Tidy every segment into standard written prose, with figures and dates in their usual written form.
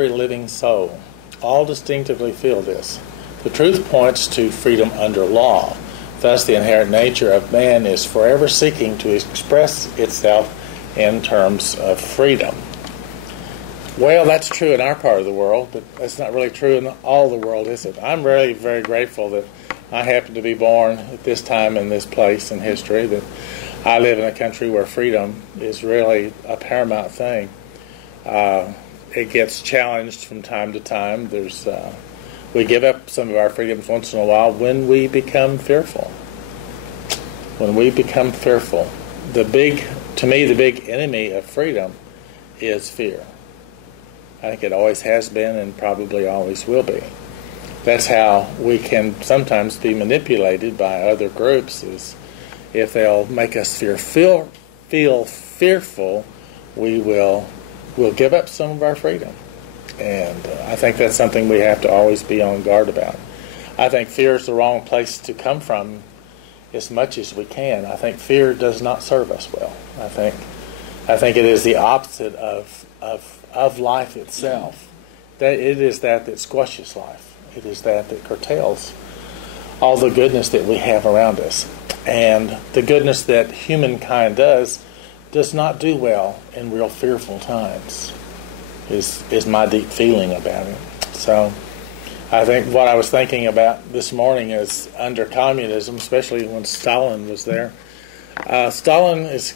every living soul. All distinctively feel this. The truth points to freedom under law. Thus, the inherent nature of man is forever seeking to express itself in terms of freedom. Well, that's true in our part of the world, but that's not really true in all the world, is it? I'm really very grateful that I happen to be born at this time in this place in history, that I live in a country where freedom is really a paramount thing. It gets challenged from time to time. We give up some of our freedoms once in a while when we become fearful. When we become fearful. To me, the big enemy of freedom is fear. I think it always has been and probably always will be. That's how we can sometimes be manipulated by other groups, is if they'll make us feel fearful, we'll give up some of our freedom. And I think that's something we have to always be on guard about. I think fear is the wrong place to come from as much as we can. I think fear does not serve us well. I think it is the opposite of life itself. That it is that squashes life. It is that curtails all the goodness that we have around us. And the goodness that humankind does not do well in real fearful times, is my deep feeling about it. So I think what I was thinking about this morning is under communism, especially when Stalin was there, Stalin is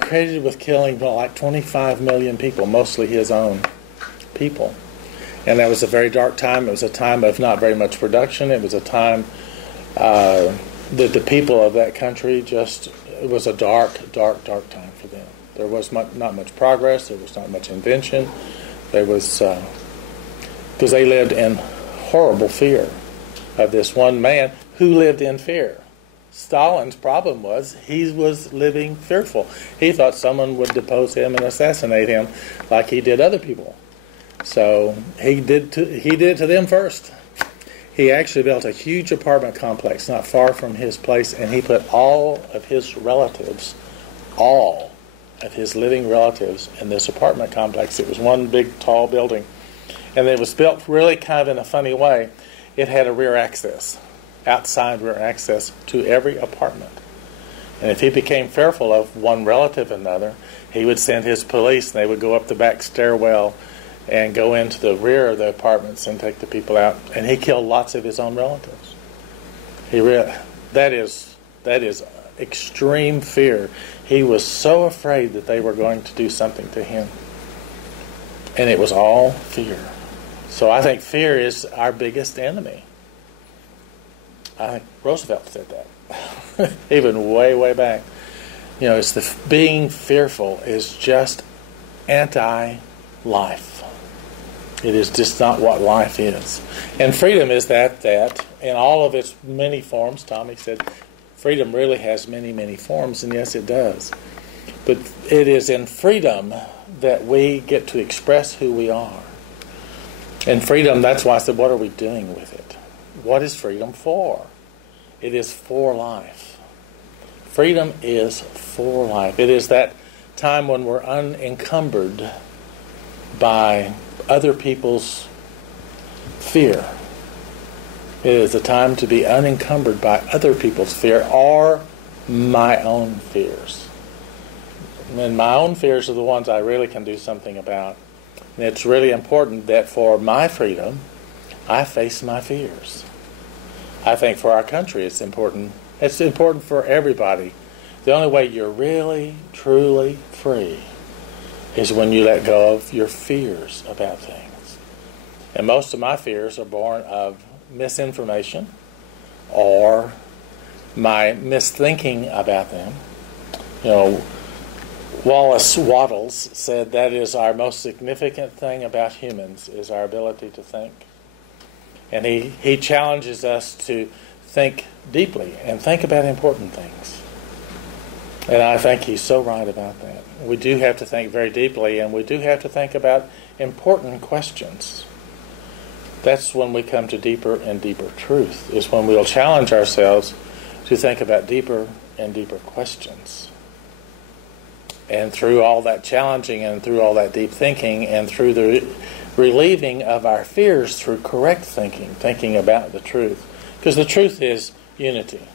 credited with killing like 25 million people, mostly his own people. And that was a very dark time. It was a time of not very much production. It was a time that the people of that country it was a dark, dark, dark time for them. There was not much progress. There was not much invention. There was, because they lived in horrible fear of this one man who lived in fear. Stalin's problem was he was living fearful. He thought someone would depose him and assassinate him like he did other people. So he did it to them first. He actually built a huge apartment complex not far from his place, and he put all of his living relatives in this apartment complex. It was one big tall building, and it was built really kind of in a funny way. It had a outside rear access to every apartment. And if he became fearful of one relative or another, he would send his police, and they would go up the back stairwell and go into the rear of the apartments and take the people out. And he killed lots of his own relatives. That is extreme fear. He was so afraid that they were going to do something to him. And it was all fear. So I think fear is our biggest enemy. I think Roosevelt said that, even way, way back. It's being fearful is just anti-life. It is just not what life is. And freedom is that in all of its many forms. Tommy said freedom really has many, many forms, and yes, it does. But it is in freedom that we get to express who we are. And freedom, that's why I said, what are we doing with it? What is freedom for? It is for life. Freedom is for life. It is that time when we're unencumbered by other people's fear. It is a time to be unencumbered by other people's fear or my own fears. And my own fears are the ones I really can do something about. And it's really important that for my freedom, I face my fears. I think for our country it's important. It's important for everybody. The only way you're really, truly free is when you let go of your fears about things. And most of my fears are born of misinformation or my misthinking about them. Wallace Wattles said that is our most significant thing about humans, is our ability to think. And he challenges us to think deeply and think about important things. And I think he's so right about that. We do have to think very deeply, and we do have to think about important questions. That's when we come to deeper and deeper truth, is when we'll challenge ourselves to think about deeper and deeper questions. And through all that challenging and through all that deep thinking and through the relieving of our fears through correct thinking, thinking about the truth. Because the truth is unity.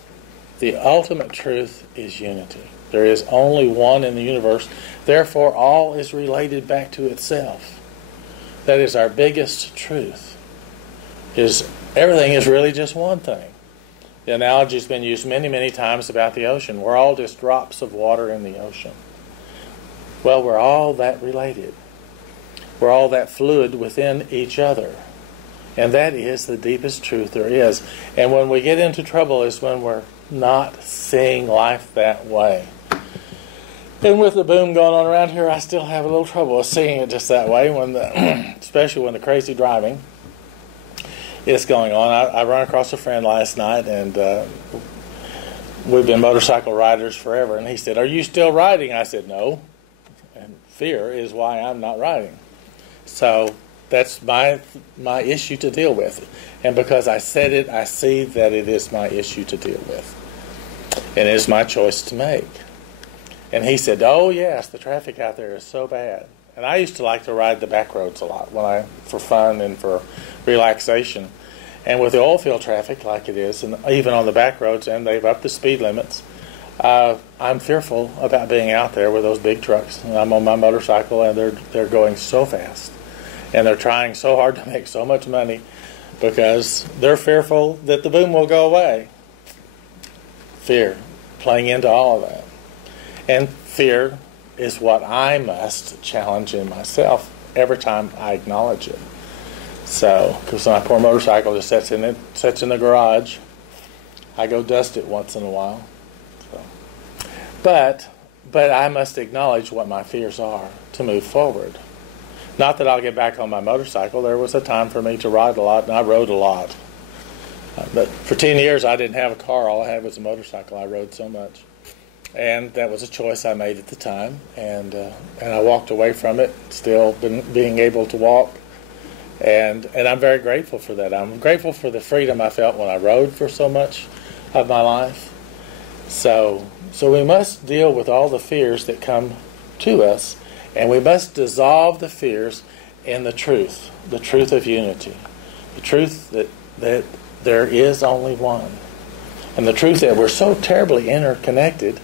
The ultimate truth is unity. There is only one in the universe. Therefore, all is related back to itself. That is our biggest truth. Is everything is really just one thing. The analogy has been used many, many times about the ocean. We're all just drops of water in the ocean. Well, we're all that related. We're all that fluid within each other. And that is the deepest truth there is. And when we get into trouble is when we're not seeing life that way. And with the boom going on around here, I still have a little trouble with seeing it just that way, when especially when the crazy driving is going on. I ran across a friend last night, and we've been motorcycle riders forever, and he said, "Are you still riding?" I said, "No." And fear is why I'm not riding. So that's my issue to deal with. And because I said it, I see that it is my issue to deal with. And it is my choice to make. And he said, "Oh yes, the traffic out there is so bad." And I used to like to ride the back roads a lot for fun and for relaxation. And with the oil field traffic like it is, and even on the back roads, and they've upped the speed limits, I'm fearful about being out there with those big trucks. And I'm on my motorcycle, and they're going so fast, and they're trying so hard to make so much money because they're fearful that the boom will go away. Fear playing into all of that. And fear is what I must challenge in myself every time I acknowledge it. So, because my poor motorcycle just sits in the garage, I go dust it once in a while. So. But I must acknowledge what my fears are to move forward. Not that I'll get back on my motorcycle. There was a time for me to ride a lot, and I rode a lot. But for 10 years, I didn't have a car. All I had was a motorcycle. I rode so much. And that was a choice I made at the time. And I walked away from it, still being able to walk. And I'm very grateful for that. I'm grateful for the freedom I felt when I rode for so much of my life. So we must deal with all the fears that come to us, and we must dissolve the fears in the truth of unity, the truth that there is only one, and the truth that we're so terribly interconnected.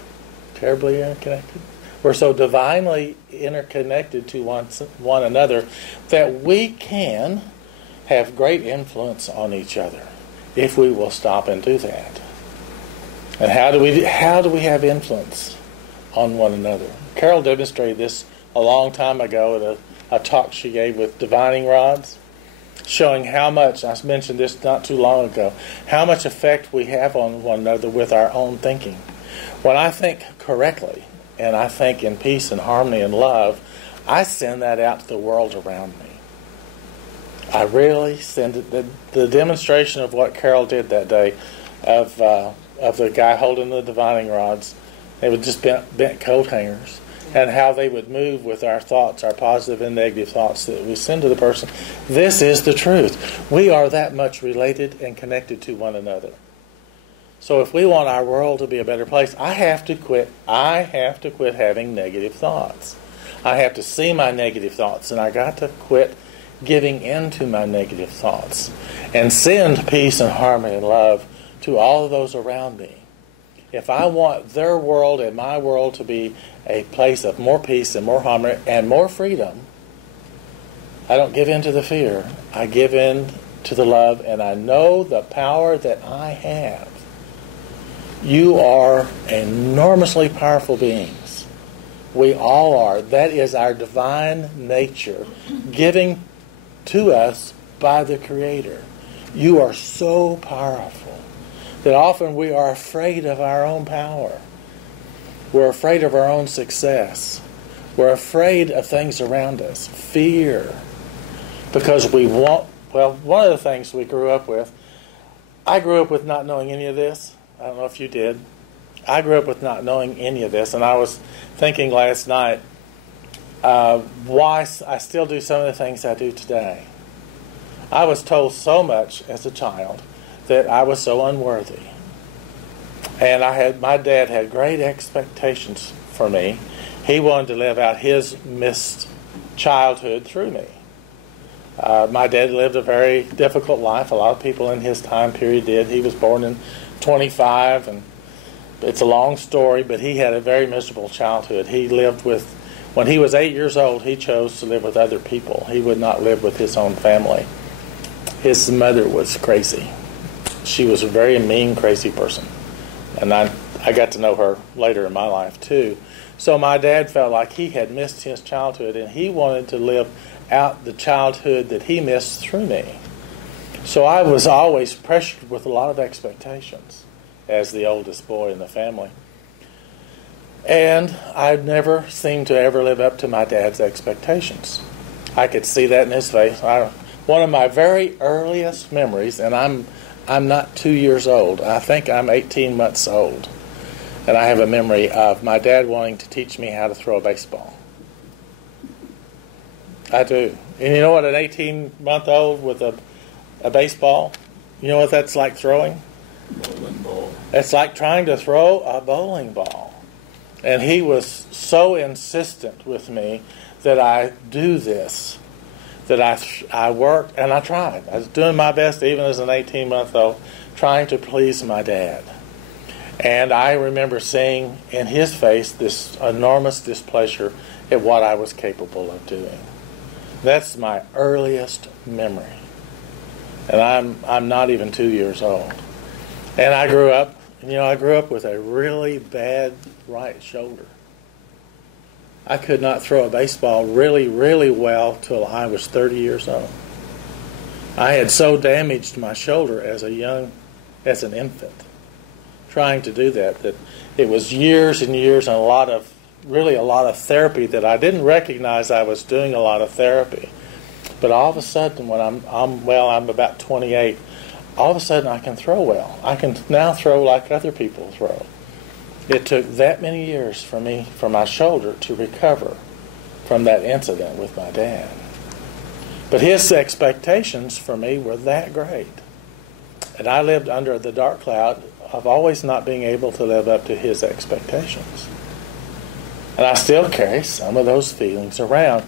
We're so divinely interconnected to one another that we can have great influence on each other if we will stop and do that. And how do we have influence on one another? Carol demonstrated this a long time ago at a talk she gave with divining rods, showing how much, I mentioned this not too long ago, how much effect we have on one another with our own thinking. When I think correctly, and I think in peace and harmony and love, I send that out to the world around me. I really send it. The demonstration of what Carol did that day, of the guy holding the divining rods, they were just bent coat hangers, and how they would move with our thoughts, our positive and negative thoughts that we send to the person. This is the truth. We are that much related and connected to one another. So if we want our world to be a better place, I have to quit having negative thoughts. I have to see my negative thoughts, and I got to quit giving in to my negative thoughts and send peace and harmony and love to all of those around me. If I want their world and my world to be a place of more peace and more harmony and more freedom, I don't give in to the fear. I give in to the love, and I know the power that I have. You are enormously powerful beings. We all are. That is our divine nature giving to us by the Creator. You are so powerful that often we are afraid of our own power. We're afraid of our own success. We're afraid of things around us. Fear. Because we want, one of the things we grew up with, I grew up with not knowing any of this. I don't know if you did. I grew up with not knowing any of this, and I was thinking last night why I still do some of the things I do today. I was told so much as a child that I was so unworthy. And my dad had great expectations for me. He wanted to live out his missed childhood through me. My dad lived a very difficult life. A lot of people in his time period did. He was born in 25, and it's a long story, but he had a very miserable childhood. He lived with, when he was 8 years old, he chose to live with other people. He would not live with his own family. His mother was crazy. She was a very mean, crazy person. And I got to know her later in my life, too. So my dad felt like he had missed his childhood, and he wanted to live out the childhood that he missed through me. So I was always pressured with a lot of expectations as the oldest boy in the family. And I never seemed to ever live up to my dad's expectations. I could see that in his face. One of my very earliest memories, and I'm not 2 years old. I think I'm 18 months old. And I have a memory of my dad wanting to teach me how to throw a baseball. I do. And you know what, an 18-month-old with a baseball, you know what that's like throwing? Bowling ball. It's like trying to throw a bowling ball. And he was so insistent with me that I do this, that I worked, and I tried. I was doing my best, even as an 18-month-old, trying to please my dad. And I remember seeing in his face this enormous displeasure at what I was capable of doing. That's my earliest memory. And I'm not even 2 years old. And I grew up with a really bad right shoulder. I could not throw a baseball really, really well till I was 30 years old. I had so damaged my shoulder as an infant, trying to do that it was years and years and a lot of therapy that I didn't recognize I was doing a lot of therapy. But all of a sudden, when I'm about 28, all of a sudden I can throw well. I can now throw like other people throw. It took that many years for my shoulder to recover from that incident with my dad. But his expectations for me were that great. And I lived under the dark cloud of always not being able to live up to his expectations. And I still carry some of those feelings around.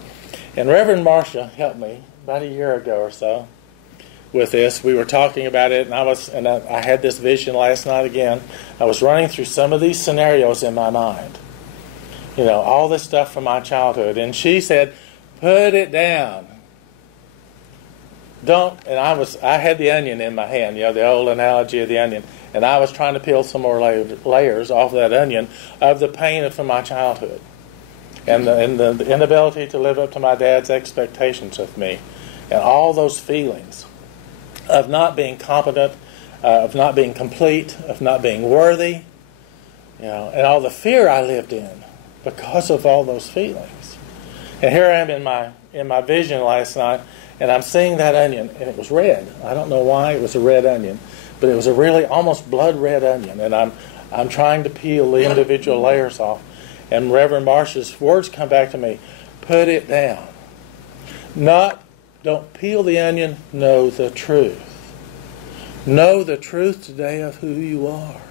And Reverend Marcia helped me about a year ago or so with this. We were talking about it, and I had this vision last night again. I was running through some of these scenarios in my mind. You know, all this stuff from my childhood. And she said, put it down. Don't, and I had the onion in my hand, you know, the old analogy of the onion. And I was trying to peel some more layers off that onion of the pain from my childhood. And the inability to live up to my dad's expectations of me. And all those feelings of not being competent, of not being complete, of not being worthy, you know, and all the fear I lived in because of all those feelings. And here I am in my vision last night, and I'm seeing that onion, and it was red. I don't know why it was a red onion, but it was a really almost blood red onion, and I'm trying to peel the individual layers off. And Reverend Marcia's words come back to me, put it down. Don't peel the onion, know the truth. Know the truth today of who you are.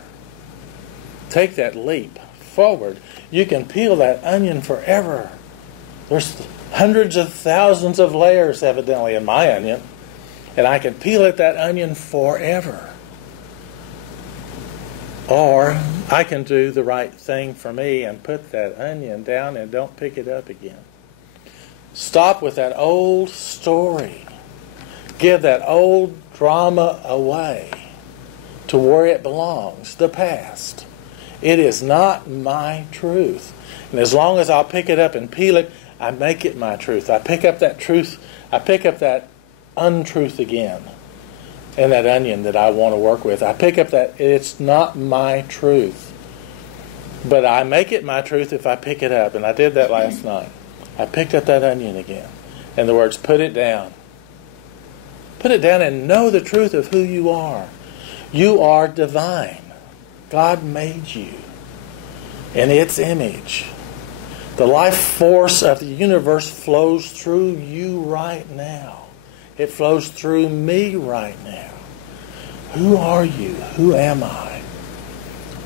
Take that leap forward. You can peel that onion forever. There's hundreds of thousands of layers evidently in my onion, and I can peel that onion forever. Or I can do the right thing for me and put that onion down and don't pick it up again. Stop with that old story. Give that old drama away to where it belongs, the past. It is not my truth. And as long as I'll pick it up and peel it, I make it my truth. I pick up that truth. I pick up that untruth again. And that onion that I want to work with. I pick up that it's not my truth. But I make it my truth if I pick it up. And I did that last night. I picked up that onion again. And the words, put it down. Put it down and know the truth of who you are. You are divine. God made you in its image. The life force of the universe flows through you right now. It flows through me right now. Who are you? Who am I?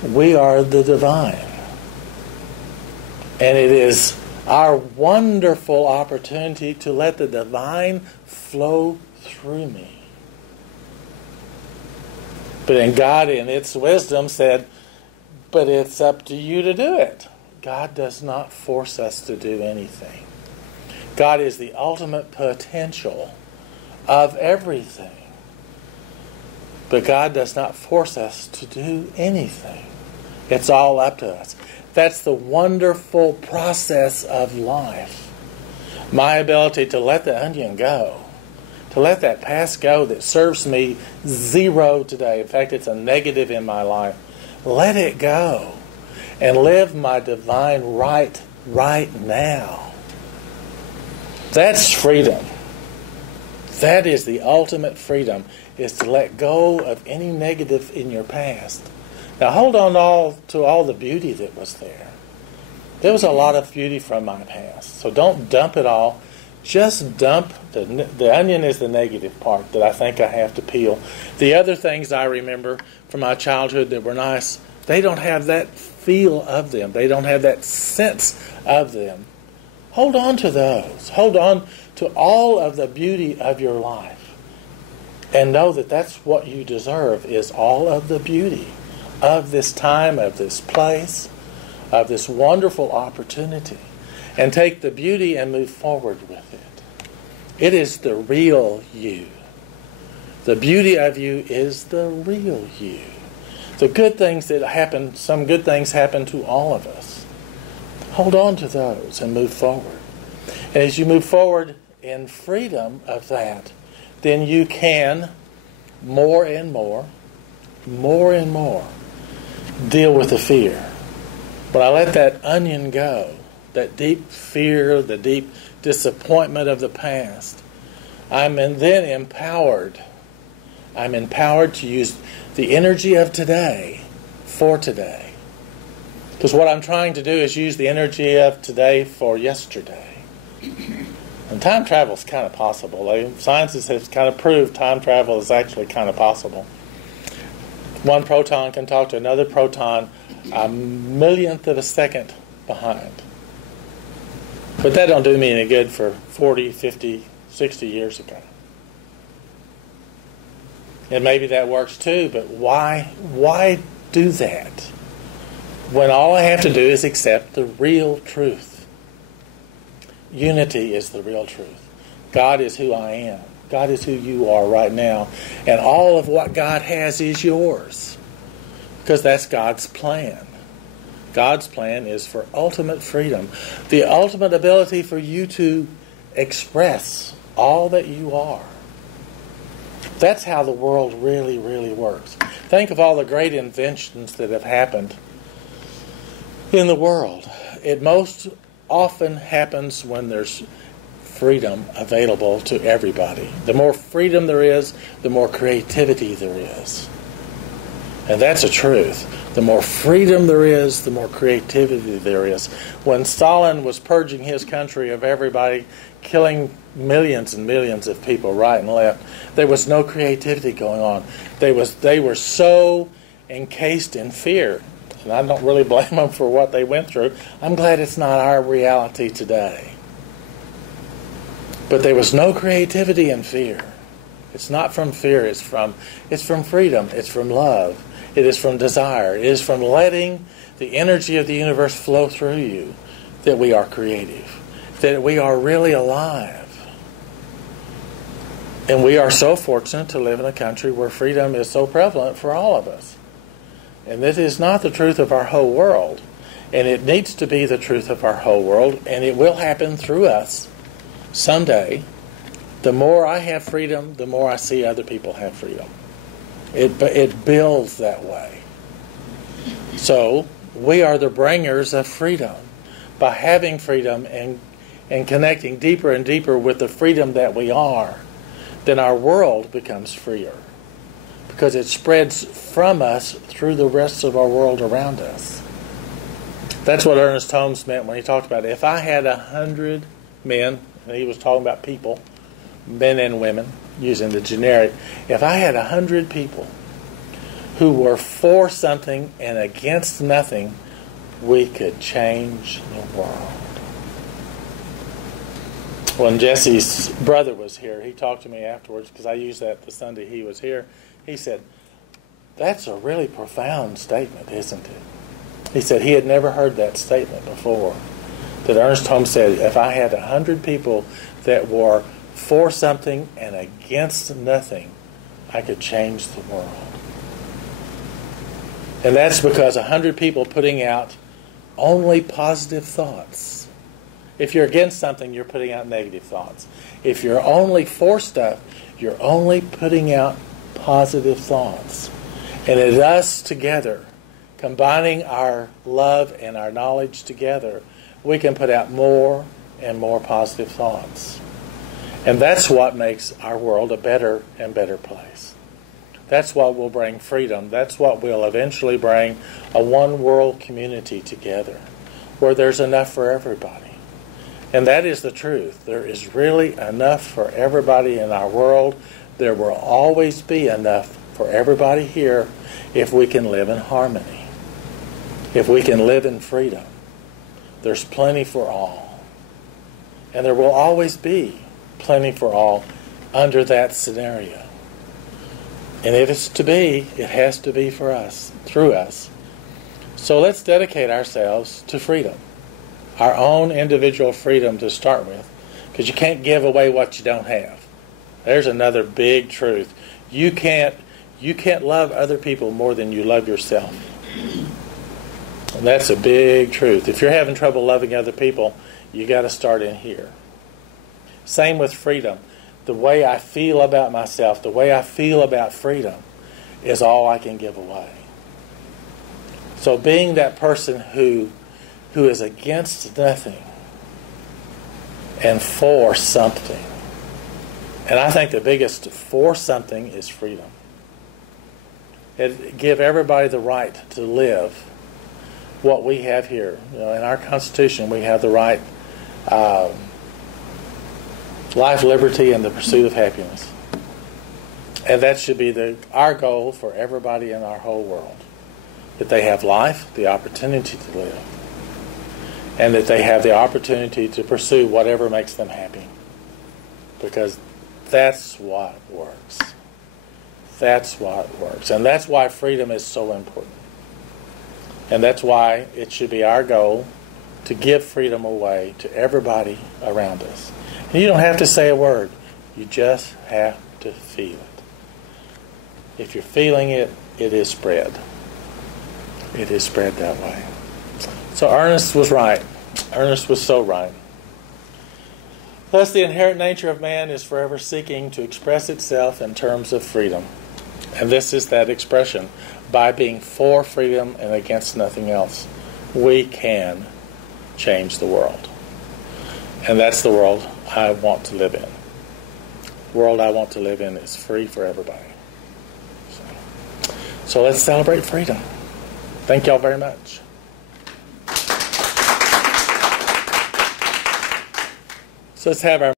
We are the divine. And it is our wonderful opportunity to let the divine flow through me. But then God, in its wisdom, said, but it's up to you to do it. God does not force us to do anything. God is the ultimate potential of everything. But God does not force us to do anything. It's all up to us. That's the wonderful process of life. My ability to let the onion go, to let that past go that serves me zero today. In fact, it's a negative in my life. Let it go and live my divine right now. That's freedom. That is the ultimate freedom, is to let go of any negative in your past. Now hold on to all the beauty that was there. There was a lot of beauty from my past. So don't dump it all. Just dump the onion is the negative part that I think I have to peel. The other things I remember from my childhood that were nice, they don't have that feel of them. They don't have that sense of them. Hold on to those. Hold on to all of the beauty of your life. And know that that's what you deserve, is all of the beauty of this time, of this place, of this wonderful opportunity. And take the beauty and move forward with it. It is the real you. The beauty of you is the real you. The good things that happen, some good things happen to all of us. Hold on to those and move forward. And as you move forward in freedom of that, then you can more and more deal with the fear. When I let that onion go, that deep fear, the deep disappointment of the past, I'm then empowered. I'm empowered to use the energy of today for today. Because what I'm trying to do is use the energy of today for yesterday. And time travel is kind of possible. Science has kind of proved time travel is actually kind of possible. One proton can talk to another proton a millionth of a second behind. But that don't do me any good for 40, 50, 60 years ago. And maybe that works too, but why do that when all I have to do is accept the real truth? Unity is the real truth. God is who I am. God is who you are right now. And all of what God has is yours. Because that's God's plan. God's plan is for ultimate freedom. The ultimate ability for you to express all that you are. That's how the world really, really works. Think of all the great inventions that have happened in the world. It most often happens when there's freedom available to everybody. The more freedom there is, the more creativity there is. And that's a truth. The more freedom there is, the more creativity there is. When Stalin was purging his country of everybody, killing millions and millions of people right and left, there was no creativity going on. They were so encased in fear. And I don't really blame them for what they went through. I'm glad it's not our reality today. But there was no creativity in fear. It's not from fear, it's from freedom, it's from love. It is from desire. It is from letting the energy of the universe flow through you that we are creative, that we are really alive. And we are so fortunate to live in a country where freedom is so prevalent for all of us. And this is not the truth of our whole world. And it needs to be the truth of our whole world. And it will happen through us someday. The more I have freedom, the more I see other people have freedom. It builds that way. So we are the bringers of freedom. By having freedom and connecting deeper and deeper with the freedom that we are, then our world becomes freer. Because it spreads from us through the rest of our world around us. That's what Ernest Holmes meant when he talked about it. If I had 100 men, and he was talking about people, men and women, using the generic, if I had 100 people who were for something and against nothing, we could change the world. When Jesse's brother was here, he talked to me afterwards, because I used that the Sunday he was here. He said, "That's a really profound statement, isn't it?" He said he had never heard that statement before. That Ernest Holmes said, if I had 100 people that were for something and against nothing, I could change the world. And that's because 100 people putting out only positive thoughts. If you're against something, you're putting out negative thoughts. If you're only for stuff, you're only putting out positive thoughts. And it's us together, combining our love and our knowledge together, we can put out more and more positive thoughts. And that's what makes our world a better and better place. That's what will bring freedom. That's what will eventually bring a one-world community together, where there's enough for everybody. And that is the truth. There is really enough for everybody in our world. There will always be enough for everybody here if we can live in harmony, if we can live in freedom. There's plenty for all. And there will always be plenty for all under that scenario. And if it's to be, it has to be for us, through us. So let's dedicate ourselves to freedom. Our own individual freedom to start with. Because you can't give away what you don't have. There's another big truth. You can't love other people more than you love yourself. And that's a big truth. If you're having trouble loving other people, you got to start in here. Same with freedom. The way I feel about myself, the way I feel about freedom is all I can give away. So being that person who is against nothing and for something. And I think the biggest for something is freedom. It give everybody the right to live what we have here. You know, in our Constitution, we have the right life, liberty, and the pursuit of happiness. And that should be our goal for everybody in our whole world. That they have life, the opportunity to live, and that they have the opportunity to pursue whatever makes them happy. Because that's what works. That's what works. And that's why freedom is so important. And that's why it should be our goal to give freedom away to everybody around us. And you don't have to say a word. You just have to feel it. If you're feeling it, it is spread. It is spread that way. So Ernest was right. Ernest was so right. Thus, the inherent nature of man is forever seeking to express itself in terms of freedom. And this is that expression. By being for freedom and against nothing else, we can change the world. And that's the world I want to live in. The world I want to live in is free for everybody. So let's celebrate freedom. Thank y'all very much. So let's have our